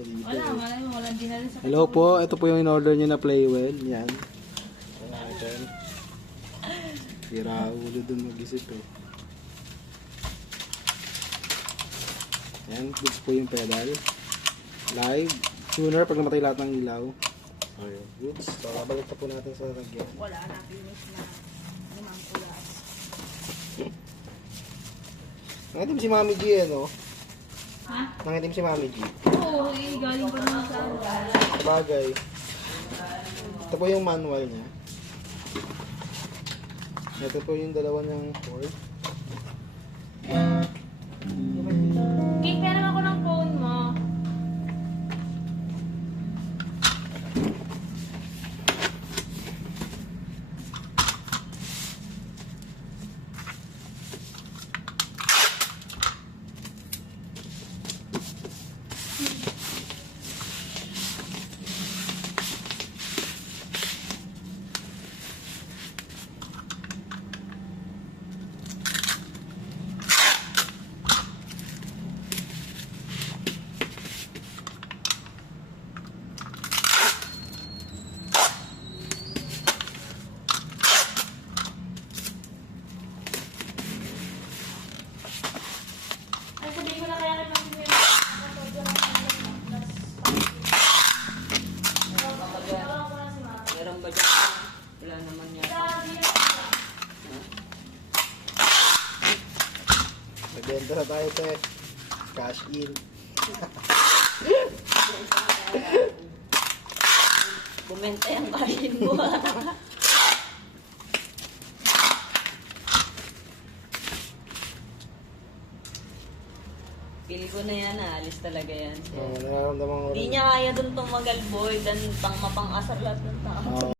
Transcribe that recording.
pa dito. Wala mo, walang dinala sa Hello po, ito po yung in-order nyo na Playwell. Yan. Ayan. Sira ulo dun mag-isip eh. Yan, goods po yung pedal. Live. Sooner pag namatay lahat ng ilaw. Ayun, goods. So, babalik pa po natin sa lagyan. Wala na, finish na. Limang kulas. Nangitim si Mami G, no? Ha? Nangitim si Mami G. Oo, galing ko naman sa Sabagay. Ito po yung manual niya. Ito po yung dalawa niyang cord. King, pera ako ng phone mo. Ay, sabihin ko na kaya kay Mami Mel. Meron ba dyan? Wala naman yata. Magbenta na tayo, te. Cash in. Bumenta yung kain mo. Pili ko na yan, alis talaga yan. Nararamdaman ko Hindi rin. niya kaya dun tumagal, boy. Dan pang mapang-asar lahat ng tao.